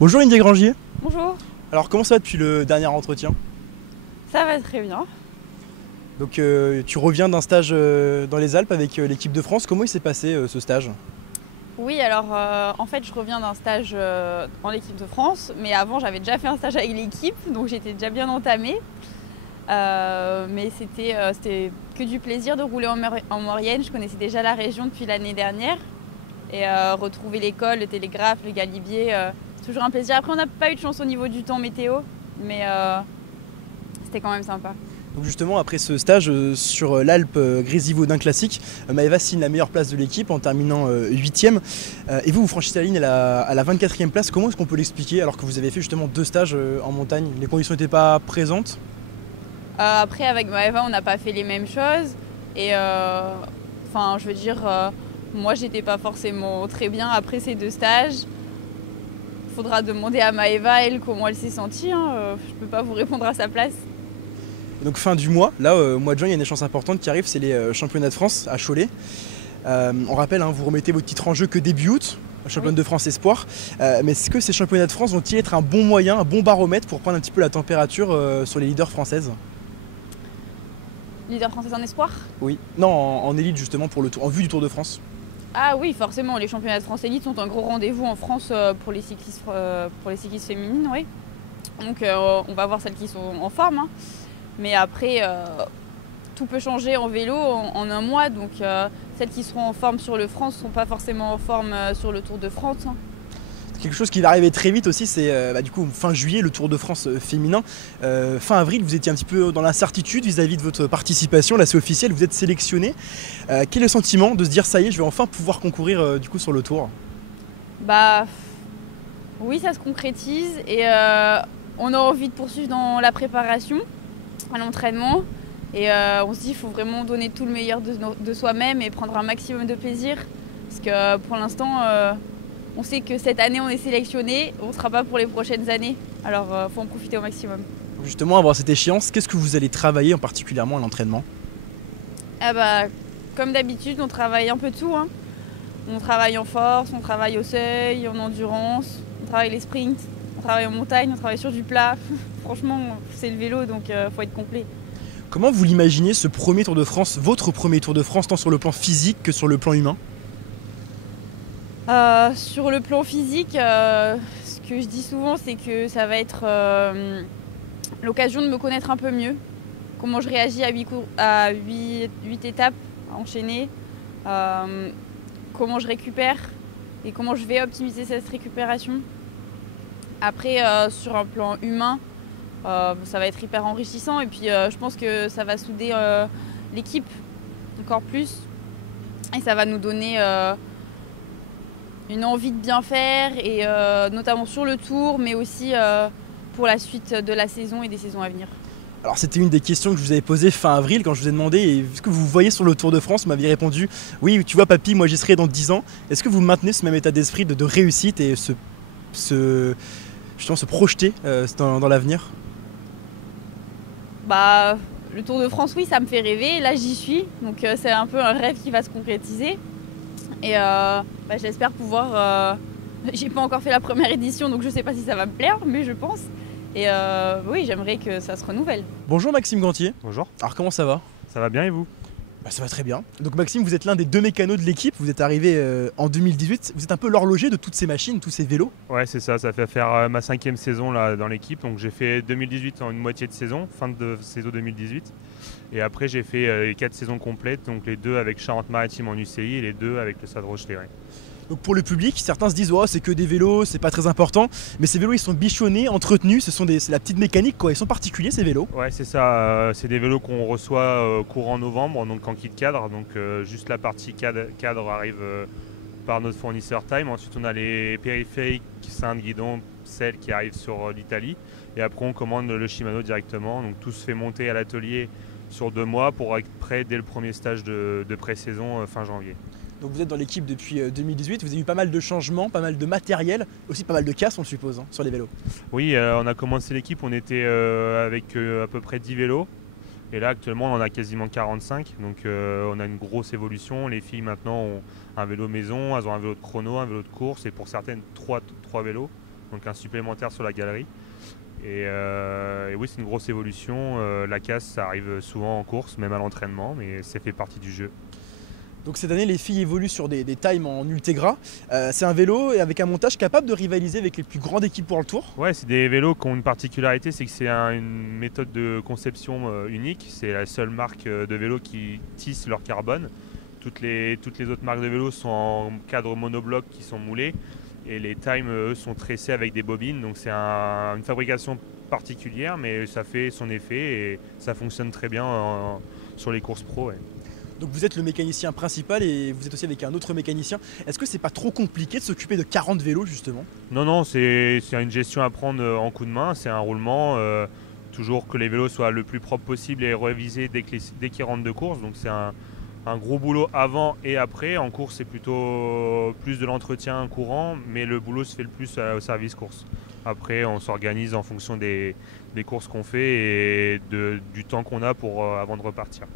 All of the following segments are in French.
Bonjour India Grangier. Bonjour, Alors comment ça va depuis le dernier entretien? ça va très bien. Donc tu reviens d'un stage dans les Alpes avec l'équipe de France. Comment il s'est passé ce stage? Oui, alors en fait, je reviens d'un stage en équipe de France, mais avant, j'avais déjà fait un stage avec l'équipe, donc j'étais déjà bien entamée. Mais c'était que du plaisir de rouler en Maurienne. Je connaissais déjà la région depuis l'année dernière. Et retrouver l'école, le télégraphe, le galibier, c'est toujours un plaisir. Après, on n'a pas eu de chance au niveau du temps météo, mais c'était quand même sympa. Donc justement après ce stage sur l'Alpe Grésivaudan classique, Maëva signe la meilleure place de l'équipe en terminant 8ème. Et vous franchissez la ligne à la 24e place. Comment est-ce qu'on peut l'expliquer alors que vous avez fait justement deux stages en montagne? Les conditions n'étaient pas présentes? Après, avec Maëva, on n'a pas fait les mêmes choses. Et je veux dire, moi, j'étais pas forcément très bien après ces deux stages. Faudra demander à Maëva, elle, comment elle s'est sentie. Je peux pas vous répondre à sa place. Et donc fin du mois, là au mois de juin, il y a une échéance importante qui arrive, c'est les championnats de France à Cholet. On rappelle, vous remettez votre titre en jeu que début août, championne Oui. de France Espoir. Mais est-ce que ces championnats de France vont-ils être un bon moyen, un bon baromètre pour prendre un petit peu la température sur les leaders françaises? Leader française en espoir? Oui. Non, en élite justement pour le tour, en vue du Tour de France. Ah oui, forcément, les championnats de France élite sont un gros rendez-vous en France pour les cyclistes féminines, oui. Donc on va voir celles qui sont en forme, hein. Mais après, tout peut changer en vélo en un mois. Donc celles qui seront en forme sur le France ne sont pas forcément en forme sur le Tour de France, hein. Quelque chose qui va arriver très vite aussi, c'est du coup fin juillet le Tour de France féminin. Fin avril, vous étiez un petit peu dans l'incertitude vis-à-vis de votre participation. Là, c'est officiel, vous êtes sélectionné. Quel est le sentiment de se dire ça y est, je vais enfin pouvoir concourir du coup sur le Tour? Bah oui, ça se concrétise et on a envie de poursuivre dans la préparation, à l'entraînement. Et on se dit qu'il faut vraiment donner tout le meilleur de soi-même et prendre un maximum de plaisir. Parce que pour l'instant, on sait que cette année on est sélectionné, on ne sera pas pour les prochaines années. Alors il faut en profiter au maximum. Justement, avant cette échéance, qu'est-ce que vous allez travailler en particulièrement à l'entraînement? Ah bah, comme d'habitude, on travaille un peu tout, hein. On travaille en force, on travaille au seuil, en endurance, on travaille les sprints, on travaille en montagne, on travaille sur du plat. Franchement, c'est le vélo, donc faut être complet. Comment vous l'imaginez ce premier Tour de France, votre premier Tour de France, tant sur le plan physique que sur le plan humain? Sur le plan physique, ce que je dis souvent, c'est que ça va être l'occasion de me connaître un peu mieux. Comment je réagis à 8 étapes enchaînées, comment je récupère et comment je vais optimiser cette récupération. Après, sur un plan humain, ça va être hyper enrichissant et puis je pense que ça va souder l'équipe encore plus et ça va nous donner une envie de bien faire et notamment sur le tour mais aussi pour la suite de la saison et des saisons à venir. Alors c'était une des questions que je vous avais posées fin avril quand je vous ai demandé est-ce que vous voyez sur le Tour de France, vous m'aviez répondu oui, tu vois papy, moi j'y serai dans 10 ans. Est-ce que vous maintenez ce même état d'esprit de réussite et justement se projeter dans l'avenir? Bah, le Tour de France, oui, ça me fait rêver. Là, j'y suis. Donc, c'est un peu un rêve qui va se concrétiser. Et j'espère pouvoir. J'ai pas encore fait la première édition, donc je sais pas si ça va me plaire, mais je pense. Et oui, j'aimerais que ça se renouvelle. Bonjour Maxime Gantier. Bonjour, Alors comment ça va? ça va bien et vous? Ça va très bien. Donc Maxime, vous êtes l'un des deux mécanos de l'équipe, vous êtes arrivé en 2018, vous êtes un peu l'horloger de toutes ces machines, tous ces vélos. Ouais, c'est ça, ça fait faire ma 5e saison là, dans l'équipe. Donc j'ai fait 2018 en une moitié de saison, fin de saison 2018. Et après j'ai fait 4 saisons complètes, donc les 2 avec Charente-Maritime en UCI et les 2 avec le Stade Rochelet. Ouais. Donc pour le public, certains se disent oh, c'est que des vélos, c'est pas très important, mais ces vélos ils sont bichonnés, entretenus, c'est la petite mécanique quoi, ils sont particuliers ces vélos. Ouais, c'est ça, c'est des vélos qu'on reçoit courant novembre, donc en kit cadre. Donc juste la partie cadre arrive par notre fournisseur Time. Ensuite on a les périphériques, Saint-Guidon, celles qui arrivent sur l'Italie. Et après on commande le Shimano directement. Donc tout se fait monter à l'atelier sur 2 mois pour être prêt dès le premier stage de pré-saison fin janvier. Donc vous êtes dans l'équipe depuis 2018, vous avez eu pas mal de changements, pas mal de matériel, aussi pas mal de casse on le suppose, sur les vélos. Oui, on a commencé l'équipe, on était avec à peu près 10 vélos. Et là actuellement on en a quasiment 45, donc on a une grosse évolution. Les filles maintenant ont un vélo maison, elles ont un vélo de chrono, un vélo de course et pour certaines 3 vélos. donc un supplémentaire sur la galerie. Et oui, c'est une grosse évolution. La casse, ça arrive souvent en course, même à l'entraînement, mais ça fait partie du jeu. Donc cette année, les filles évoluent sur des times en Ultegra. C'est un vélo et avec un montage capable de rivaliser avec les plus grandes équipes pour le Tour. Ouais, c'est des vélos qui ont une particularité, c'est que c'est une méthode de conception unique. C'est la seule marque de vélo qui tisse leur carbone. Toutes les autres marques de vélos sont en cadre monobloc qui sont moulés. Et les times, eux, sont tressés avec des bobines. Donc c'est une fabrication particulière, mais ça fait son effet et ça fonctionne très bien sur les courses pro. Ouais. Donc vous êtes le mécanicien principal et vous êtes aussi avec un autre mécanicien. Est-ce que c'est pas trop compliqué de s'occuper de 40 vélos justement? Non, c'est une gestion à prendre en coup de main. C'est un roulement. Toujours que les vélos soient le plus propre possible et révisés dès qu'ils rentrent de course. Donc c'est un gros boulot avant et après. En course, c'est plutôt plus de l'entretien courant, mais le boulot se fait le plus au service course. Après, on s'organise en fonction des courses qu'on fait et du temps qu'on a avant de repartir.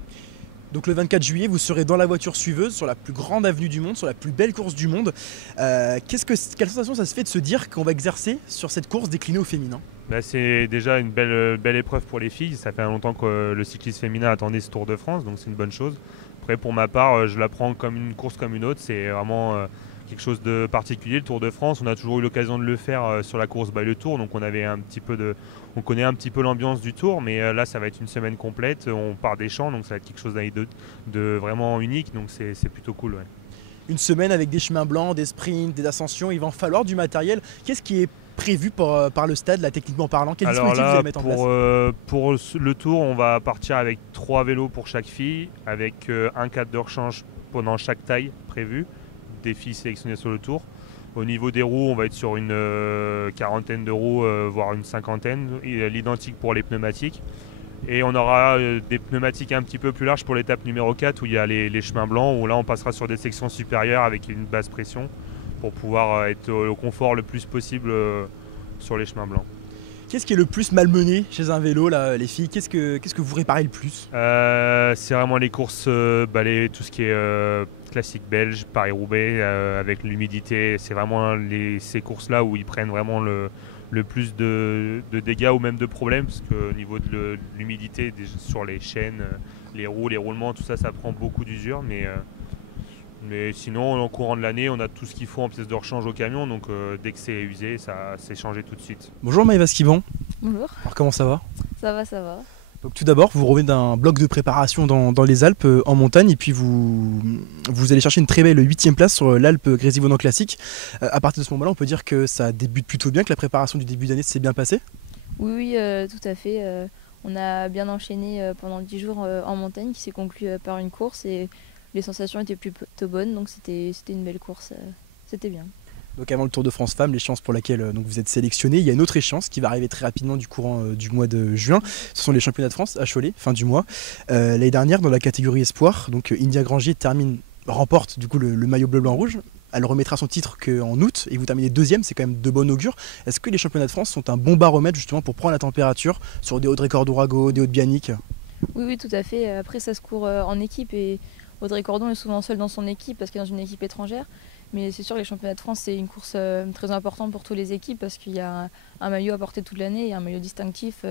Donc le 24 juillet, vous serez dans la voiture suiveuse sur la plus grande avenue du monde, sur la plus belle course du monde. Quelle sensation ça se fait de se dire qu'on va exercer sur cette course déclinée au féminin? C'est déjà une belle épreuve pour les filles. Ça fait longtemps que le cyclisme féminin attendait ce Tour de France, donc c'est une bonne chose. Après, pour ma part, je la prends comme une course comme une autre. C'est vraiment quelque chose de particulier, le Tour de France. On a toujours eu l'occasion de le faire sur la course by le Tour, donc on connaît un petit peu l'ambiance du Tour, mais là, ça va être une semaine complète. On part des champs, donc ça va être quelque chose de vraiment unique, donc c'est plutôt cool. Ouais. Une semaine avec des chemins blancs, des sprints, des ascensions, il va en falloir du matériel. Qu'est-ce qui est prévu par le stade, là, techniquement parlant? Quel dispositif vous allez mettre en place? Pour le Tour, on va partir avec 3 vélos pour chaque fille, avec un cadre de rechange pendant chaque taille prévue, des filles sélectionnées sur le Tour. Au niveau des roues, on va être sur une quarantaine de roues, voire une cinquantaine, l'identique pour les pneumatiques. Et on aura des pneumatiques un petit peu plus larges pour l'étape numéro 4 où il y a les chemins blancs, où là on passera sur des sections supérieures avec une basse pression pour pouvoir être au confort le plus possible sur les chemins blancs. Qu'est-ce qui est le plus malmené chez un vélo, là, les filles? Qu'est-ce que vous réparez le plus? C'est vraiment les courses, tout ce qui est classique belge, Paris-Roubaix, avec l'humidité. C'est vraiment ces courses-là où ils prennent vraiment le plus de dégâts ou même de problèmes, parce qu'au niveau de l'humidité sur les chaînes, les roues, les roulements, tout ça, ça prend beaucoup d'usure. Mais sinon, au courant de l'année, on a tout ce qu'il faut en pièces de rechange au camion, donc dès que c'est usé, ça s'est changé tout de suite. Bonjour Maëva Skiban. Bonjour. Alors comment ça va? Ça va. Donc tout d'abord, vous revenez d'un bloc de préparation dans les Alpes en montagne et puis vous allez chercher une très belle 8e place sur l'Alpe Grésivaudan Classique. À partir de ce moment-là, on peut dire que ça débute plutôt bien, que la préparation du début d'année s'est bien passée? Oui, tout à fait. On a bien enchaîné pendant 10 jours en montagne qui s'est conclu par une course et les sensations étaient plutôt bonnes, donc c'était une belle course, c'était bien. Donc avant le Tour de France Femmes, l'échéance pour laquelle donc vous êtes sélectionné, il y a une autre échéance qui va arriver très rapidement du courant du mois de juin. Ce sont les championnats de France à Cholet, fin du mois. L'année dernière, dans la catégorie espoir, donc India Grangier remporte du coup le maillot bleu-blanc-rouge. Elle remettra son titre qu'en août et vous terminez 2e, c'est quand même de bon augure. Est-ce que les championnats de France sont un bon baromètre justement pour prendre la température sur des hauts de Récord d'Ourago, des hauts de Bianic? Oui, tout à fait. Après, ça se court en équipe et Audrey Cordon est souvent seule dans son équipe parce qu'elle est dans une équipe étrangère. Mais c'est sûr que les championnats de France, c'est une course très importante pour toutes les équipes parce qu'il y a un maillot à porter toute l'année et un maillot distinctif.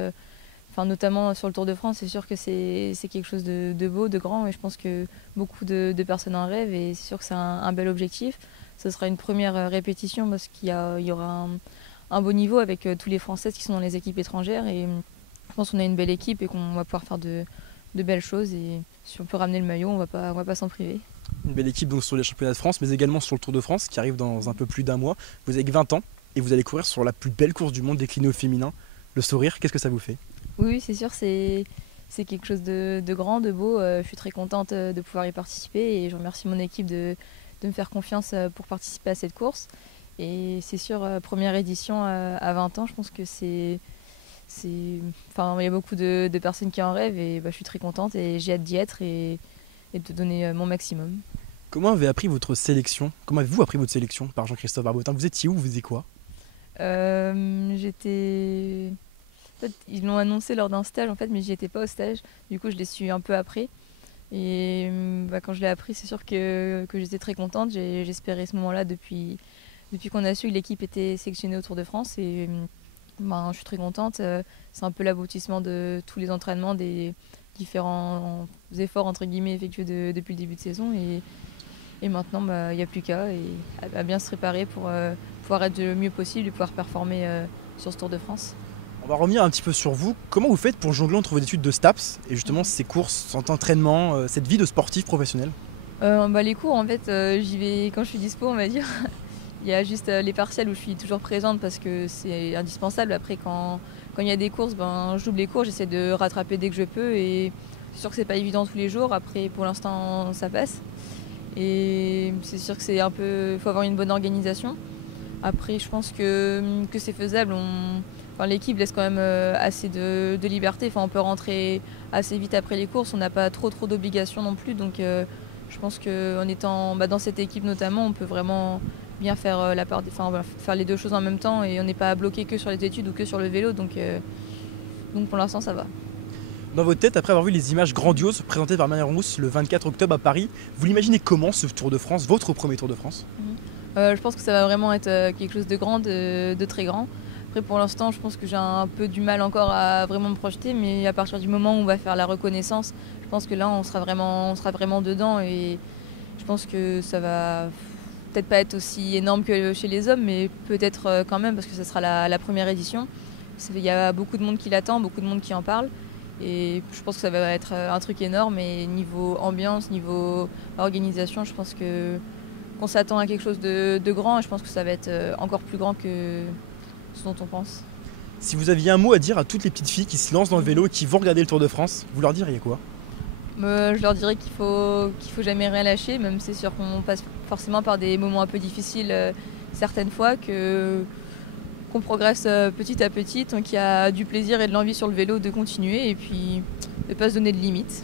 Notamment sur le Tour de France, c'est sûr que c'est quelque chose de beau, de grand. Et je pense que beaucoup de personnes en rêvent et c'est sûr que c'est un bel objectif. Ce sera une première répétition parce qu'il y aura un beau niveau avec tous les Françaises qui sont dans les équipes étrangères. Et je pense qu'on a une belle équipe et qu'on va pouvoir faire de belles choses. Et si on peut ramener le maillot, on va pas s'en priver. Une belle équipe donc sur les championnats de France, mais également sur le Tour de France qui arrive dans un peu plus d'un mois. Vous avez que 20 ans et vous allez courir sur la plus belle course du monde déclinée au féminin. Le sourire, qu'est-ce que ça vous fait? Oui, c'est sûr, c'est quelque chose de grand, de beau. Je suis très contente de pouvoir y participer et je remercie mon équipe de me faire confiance pour participer à cette course. Et c'est sûr, première édition à 20 ans, je pense que il y a beaucoup de personnes qui en rêvent et je suis très contente et j'ai hâte d'y être et de donner mon maximum. Comment avez-vous appris votre sélection par Jean-Christophe Barbotin? Vous étiez où? Vous faisiez quoi? En fait, ils l'ont annoncé lors d'un stage, mais j'y étais pas au stage. Du coup, je l'ai su un peu après. Et quand je l'ai appris, c'est sûr que j'étais très contente. J'espérais ce moment-là depuis depuis qu'on a su que l'équipe était sélectionnée au Tour de France. Et je suis très contente. C'est un peu l'aboutissement de tous les entraînements, des différents efforts entre guillemets effectués depuis le début de saison. Et maintenant, il n'y a plus qu'à à bien se préparer pour pouvoir être le mieux possible et pouvoir performer sur ce Tour de France. On va revenir un petit peu sur vous. Comment vous faites pour jongler entre vos études de STAPS et justement ces courses, cet entraînement, cette vie de sportif professionnel? Les cours, en fait, j'y vais quand je suis dispo, on va dire. Il y a juste les partiels où je suis toujours présente parce que c'est indispensable. Après, quand il y a des courses, je double les cours, j'essaie de rattraper dès que je peux. Et c'est sûr que c'est pas évident tous les jours. Après, pour l'instant, ça passe. Et c'est sûr que faut avoir une bonne organisation. Après, je pense que c'est faisable. L'équipe laisse quand même assez de liberté. On peut rentrer assez vite après les courses. On n'a pas trop d'obligations non plus. Donc, je pense qu'en étant dans cette équipe notamment, on peut vraiment bien faire faire les deux choses en même temps. Et on n'est pas bloqué que sur les études ou que sur le vélo. Donc pour l'instant, ça va. Dans votre tête, après avoir vu les images grandioses présentées par Marianne Rousse le 24 octobre à Paris, vous l'imaginez comment ce Tour de France, votre premier Tour de France? Je pense que ça va vraiment être quelque chose de grand, de très grand. Après, pour l'instant, je pense que j'ai un peu du mal encore à vraiment me projeter, mais à partir du moment où on va faire la reconnaissance, je pense que là, on sera vraiment dedans. Et je pense que ça va peut-être pas être aussi énorme que chez les hommes, mais peut-être quand même, parce que ce sera la première édition. Il y a beaucoup de monde qui l'attend, beaucoup de monde qui en parle. Et je pense que ça va être un truc énorme. Et niveau ambiance, niveau organisation, je pense qu'on s'attend à quelque chose de grand. Et je pense que ça va être encore plus grand que ce dont on pense. Si vous aviez un mot à dire à toutes les petites filles qui se lancent dans le vélo et qui vont regarder le Tour de France, vous leur diriez quoi? Je leur dirais qu'il faut jamais rien lâcher, même si c'est sûr qu'on passe forcément par des moments un peu difficiles certaines fois, qu'on progresse petit à petit, tant qu'il y a du plaisir et de l'envie sur le vélo, de continuer et puis de ne pas se donner de limites.